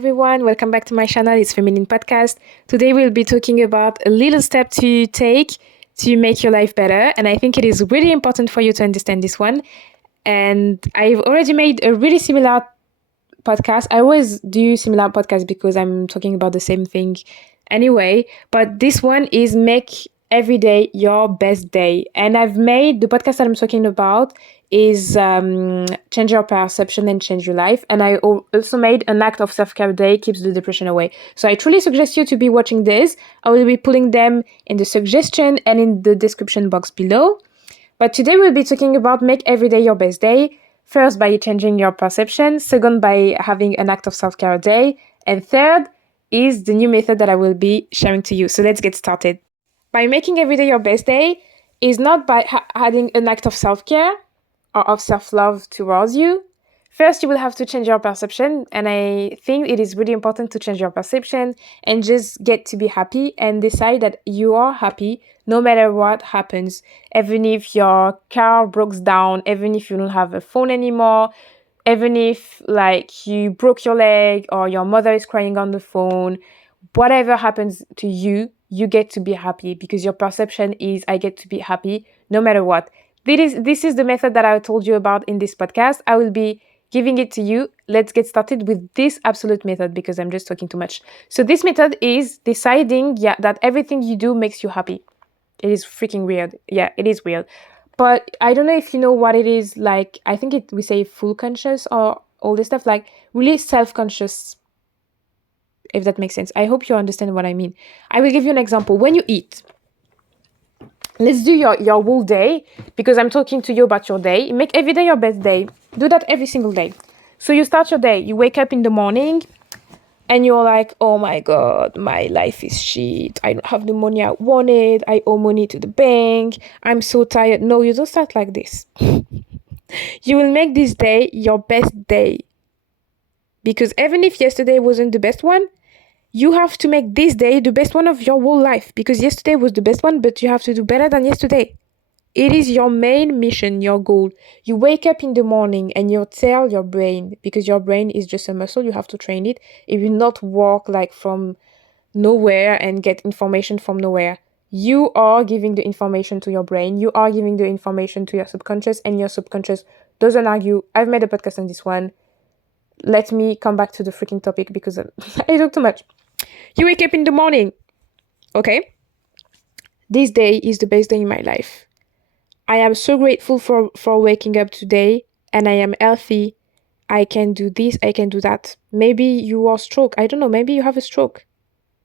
Everyone, welcome back to my channel. It's Feminine Podcast. Today we'll be talking about a little step to take to make your life better. And I think it is really important for you to understand this one. And I've already made a really similar podcast. I always do similar podcasts because I'm talking about the same thing anyway. But this one is make every day your best day. And I've made the podcast that I'm talking about is change your perception and change your life. And I also made an act of self-care day keeps the depression away. So I truly suggest you to be watching this. I will be putting them in the suggestion and in the description box below. But today we'll be talking about make every day your best day. First, by changing your perception. Second, by having an act of self-care a day. And third is the new method that I will be sharing to you. So let's get started. By making every day your best day is not by adding an act of self-care or of self-love towards you. First, you will have to change your perception. And I think it is really important to change your perception and just get to be happy and decide that you are happy no matter what happens. Even if your car breaks down, even if you don't have a phone anymore, even if like you broke your leg or your mother is crying on the phone, whatever happens to you, you get to be happy because your perception is I get to be happy no matter what. This is the method that I told you about in this podcast. I will be giving it to you. Let's get started with this absolute method because I'm just talking too much. So this method is deciding that everything you do makes you happy. It is freaking weird. Yeah, it is weird. But I don't know if you know what it is like. I think we say full conscious or all this stuff, like really self-conscious, if that makes sense. I hope you understand what I mean. I will give you an example. When you eat, let's do your whole day because I'm talking to you about your day. Make every day your best day. Do that every single day. So you start your day. You wake up in the morning and you're like, oh my God, my life is shit. I don't have the money I wanted. I owe money to the bank. I'm so tired. No, you don't start like this. You will make this day your best day. Because even if yesterday wasn't the best one, you have to make this day the best one of your whole life. Because yesterday was the best one, but you have to do better than yesterday. It is your main mission, your goal. You wake up in the morning and you tell your brain, because your brain is just a muscle, you have to train it. It will not work like from nowhere and get information from nowhere. You are giving the information to your brain. You are giving the information to your subconscious, and your subconscious doesn't argue. I've made a podcast on this one. Let me come back to the freaking topic because I talk too much. You wake up in the morning. Okay? This day is the best day in my life. I am so grateful for waking up today and I am healthy. I can do this, I can do that. Maybe you are stroke. I don't know. Maybe you have a stroke.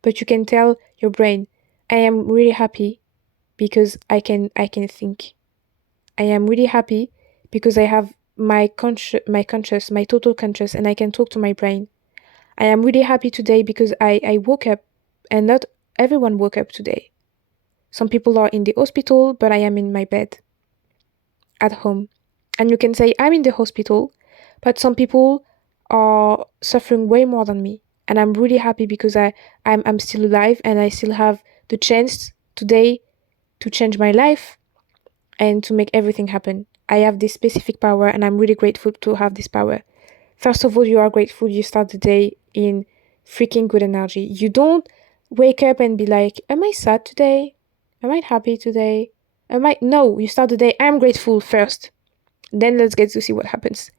But you can tell your brain, I am really happy because I can think. I am really happy because I have my conscious, my total conscious, and I can talk to my brain. I am really happy today because I woke up, and not everyone woke up today. Some people are in the hospital, but I am in my bed at home. And you can say, I'm in the hospital, but some people are suffering way more than me. And I'm really happy because I'm still alive and I still have the chance today to change my life and to make everything happen. I have this specific power and I'm really grateful to have this power. First of all, you are grateful you start the day in freaking good energy. You don't wake up and be like, am I sad today? Am I happy today? No, you start the day, I'm grateful first. Then let's get to see what happens.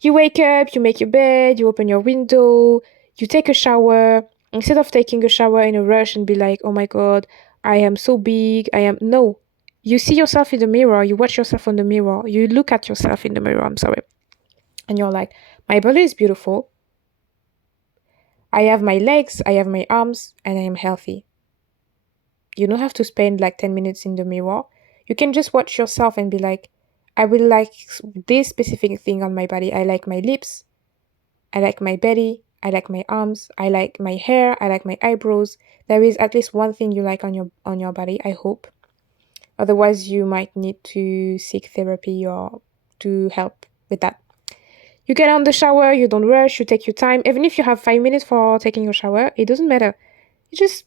You wake up, you make your bed, you open your window, you take a shower. Instead of taking a shower in a rush and be like, oh my God, I am so big, no. You see yourself in the mirror, you watch yourself in the mirror, you look at yourself in the mirror, I'm sorry. And you're like, my body is beautiful. I have my legs, I have my arms, and I am healthy. You don't have to spend like 10 minutes in the mirror. You can just watch yourself and be like, I will like this specific thing on my body. I like my lips. I like my belly. I like my arms. I like my hair. I like my eyebrows. There is at least one thing you like on your body, I hope. Otherwise, you might need to seek therapy or to help with that. You get on the shower, you don't rush, you take your time. Even if you have 5 minutes for taking your shower, it doesn't matter. You just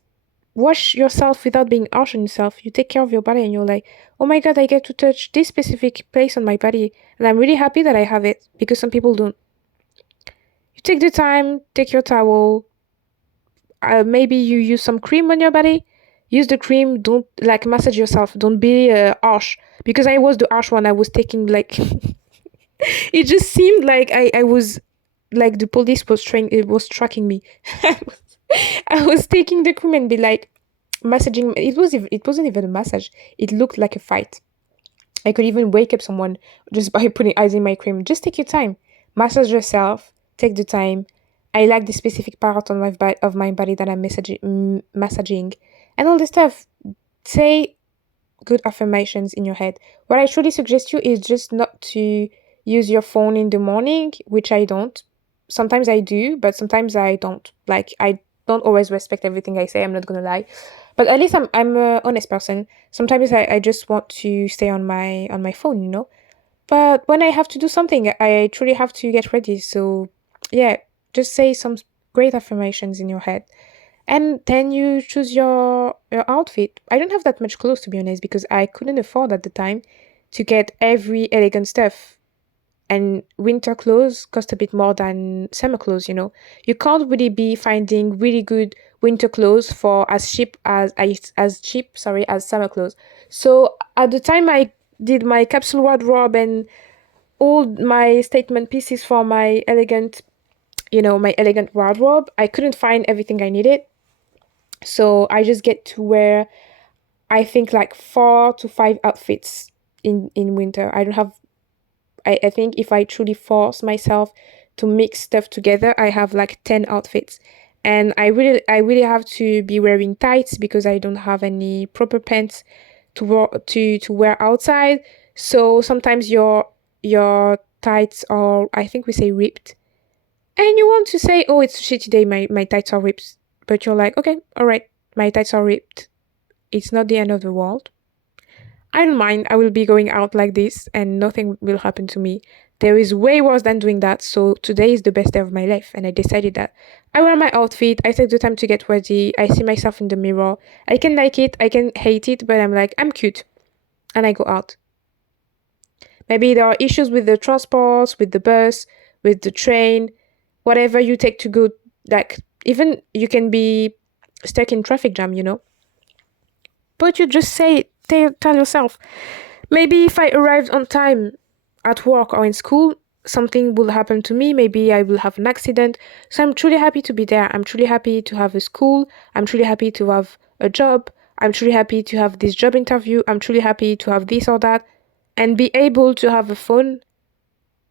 wash yourself without being harsh on yourself. You take care of your body and you're like, oh my God, I get to touch this specific place on my body. And I'm really happy that I have it because some people don't. You take the time, take your towel. Maybe you use some cream on your body. Use the cream. Don't like massage yourself. Don't be harsh. Because I was the harsh one. I was taking like it just seemed like I was like the police was trying. It was tracking me. I was taking the cream and be like massaging. It wasn't even a massage. It looked like a fight. I could even wake up someone just by putting ice in my cream. Just take your time. Massage yourself. Take the time. I like the specific part on of my body that I'm massaging. And all this stuff. Say good affirmations in your head. What I truly suggest you is just not to use your phone in the morning, which I don't. Sometimes I do, but sometimes I don't. Like I don't always respect everything I say, I'm not gonna lie. But at least I'm a honest person. Sometimes I just want to stay on my phone, you know? But when I have to do something, I truly have to get ready. So yeah, just say some great affirmations in your head. And then you choose your outfit. I don't have that much clothes to be honest because I couldn't afford at the time to get every elegant stuff. And winter clothes cost a bit more than summer clothes, you know. You can't really be finding really good winter clothes for as cheap, sorry, as summer clothes. So at the time I did my capsule wardrobe and all my statement pieces for my elegant, my elegant wardrobe, I couldn't find everything I needed. So I just get to wear, I think, like 4 to 5 outfits in winter. I don't have. I think if I truly force myself to mix stuff together, I have like 10 outfits, and I really have to be wearing tights because I don't have any proper pants to wear outside. So sometimes your tights are, I think we say, ripped, and you want to say, oh, it's a shitty day, my tights are ripped, but you're like, okay, all right, my tights are ripped, it's not the end of the world. I don't mind. I will be going out like this and nothing will happen to me. There is way worse than doing that. So today is the best day of my life. And I decided that I wear my outfit. I take the time to get ready. I see myself in the mirror. I can like it. I can hate it. But I'm like, I'm cute. And I go out. Maybe there are issues with the transports, with the bus, with the train, whatever you take to go. Like, even you can be stuck in traffic jam, you know? But you just tell yourself, maybe if I arrived on time at work or in school, something will happen to me. Maybe I will have an accident. So I'm truly happy to be there. I'm truly happy to have a school. I'm truly happy to have a job. I'm truly happy to have this job interview. I'm truly happy to have this or that. And be able to have a phone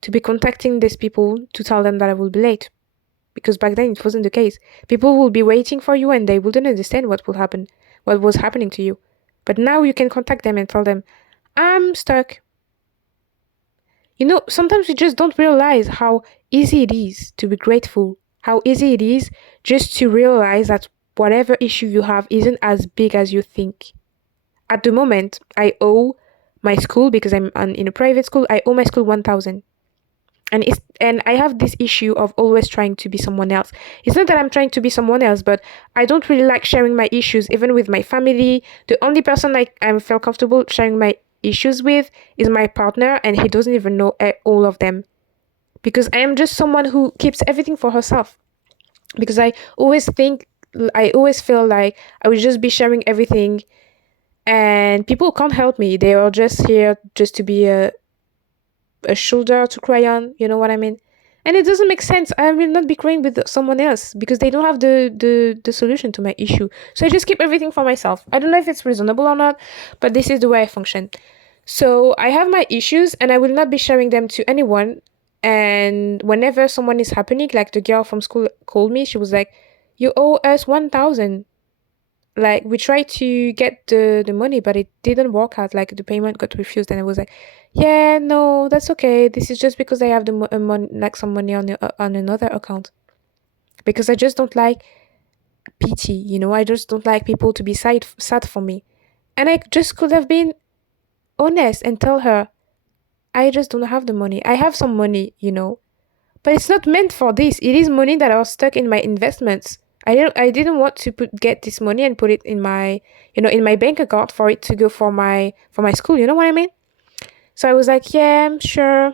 to be contacting these people to tell them that I will be late. Because back then it wasn't the case. People will be waiting for you and they wouldn't understand what was happening to you. But now you can contact them and tell them, I'm stuck. You know, sometimes we just don't realize how easy it is to be grateful, how easy it is just to realize that whatever issue you have isn't as big as you think. At the moment, I owe my school, because in a private school, I owe my school 1,000. And I have this issue of always trying to be someone else. It's not that I'm trying to be someone else, but I don't really like sharing my issues, even with my family. The only person I feel comfortable sharing my issues with is my partner, and he doesn't even know all of them, because I am just someone who keeps everything for herself. Because I always feel like I would just be sharing everything, and people can't help me. They are just here just to be a shoulder to cry on, you know what I mean? And it doesn't make sense. I will not be crying with someone else because they don't have the solution to my issue. So I just keep everything for myself. I don't know if it's reasonable or not, but this is the way I function. So I have my issues and I will not be sharing them to anyone. And whenever someone is happening, like the girl from school called me, she was like, you owe us 1,000. Like we tried to get the money, but it didn't work out. Like the payment got refused, and I was like, yeah, no, that's okay. This is just because I have like some money on another account, because I just don't like pity, you know. I just don't like people to be sad for me. And I just could have been honest and tell her, I just don't have the money. I have some money, you know, but it's not meant for this. It is money that are stuck in my investments. I didn't want to get this money and put it in my, in my bank account for it to go for my school. You know what I mean? So I was like, yeah, sure.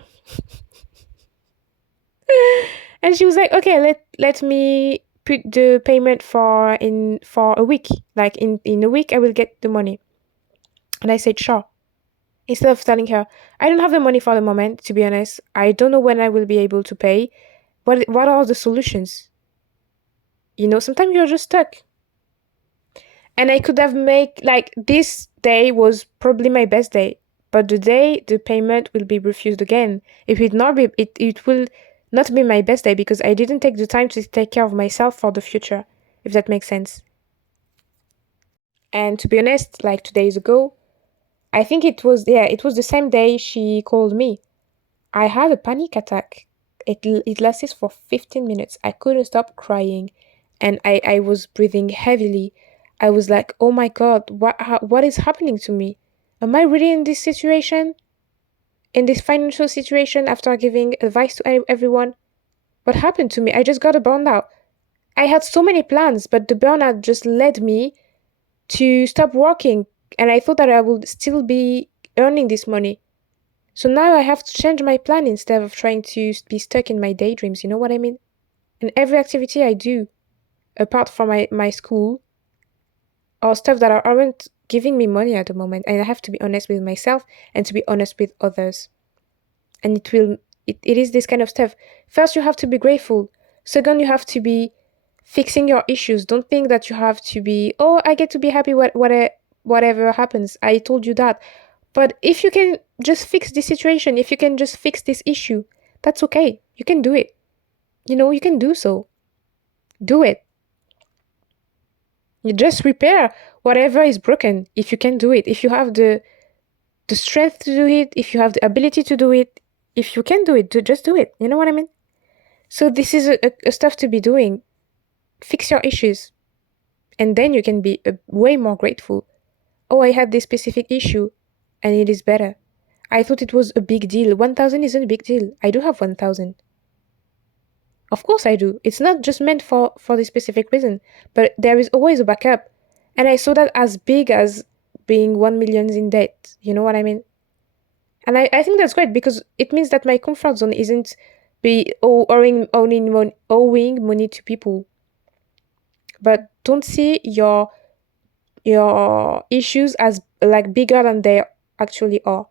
And she was like, okay, let me put the payment for a week. Like in a week I will get the money. And I said, sure. Instead of telling her, I don't have the money for the moment, to be honest. I don't know when I will be able to pay. What are the solutions? Sometimes you're just stuck. And I could have made like this day was probably my best day. But the day the payment will be refused again, it will not be my best day because I didn't take the time to take care of myself for the future, if that makes sense. And to be honest, like 2 days ago, I think it was the same day she called me. I had a panic attack. It lasted for 15 minutes. I couldn't stop crying and I was breathing heavily. I was like, "Oh my God, what is happening to me? Am I really in this situation? In this financial situation after giving advice to everyone? What happened to me? I just got a burnout. I had so many plans, but the burnout just led me to stop working and I thought that I would still be earning this money. So now I have to change my plan instead of trying to be stuck in my daydreams, you know what I mean? And every activity I do, apart from my school, are stuff that aren't giving me money at the moment. And I have to be honest with myself and to be honest with others. And it is this kind of stuff. First, you have to be grateful. Second, you have to be fixing your issues. Don't think that you have to be, oh, I get to be happy whatever happens. I told you that. But if you can just fix this situation, if you can just fix this issue, that's okay. You can do it. You can do so. Do it. You just repair whatever is broken if you can do it. If you have the strength to do it, if you have the ability to do it, if you can do it, just do it. You know what I mean? So this is a stuff to be doing. Fix your issues. And then you can be way more grateful. Oh, I had this specific issue and it is better. I thought it was a big deal. 1,000 isn't a big deal. I do have 1,000. Of course I do. It's not just meant for this specific reason, but there is always a backup. And I saw that as big as being 1 million in debt. You know what I mean? And I think that's great because it means that my comfort zone isn't owing money to people. But don't see your issues as like bigger than they actually are.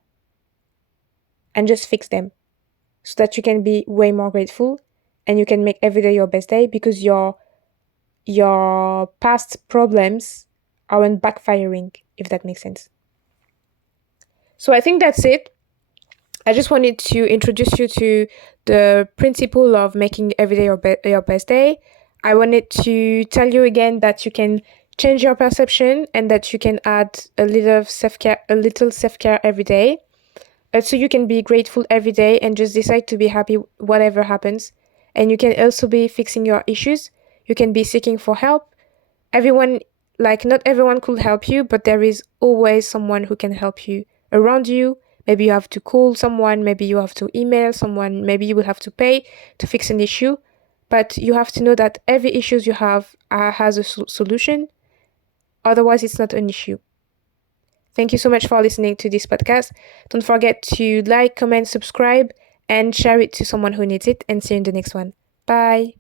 And just fix them so that you can be way more grateful and you can make every day your best day because your past problems aren't backfiring, if that makes sense. So I think that's it. I just wanted to introduce you to the principle of making every day your best day. I wanted to tell you again that you can change your perception and that you can add a little self-care every day. So you can be grateful every day and just decide to be happy whatever happens. And you can also be fixing your issues. You can be seeking for help. Not everyone could help you, but there is always someone who can help you around you. Maybe you have to call someone, maybe you have to email someone, maybe you will have to pay to fix an issue. But you have to know that every issue you have has a solution. Otherwise, it's not an issue. Thank you so much for listening to this podcast. Don't forget to like, comment, subscribe, and share it to someone who needs it. And see you in the next one. Bye.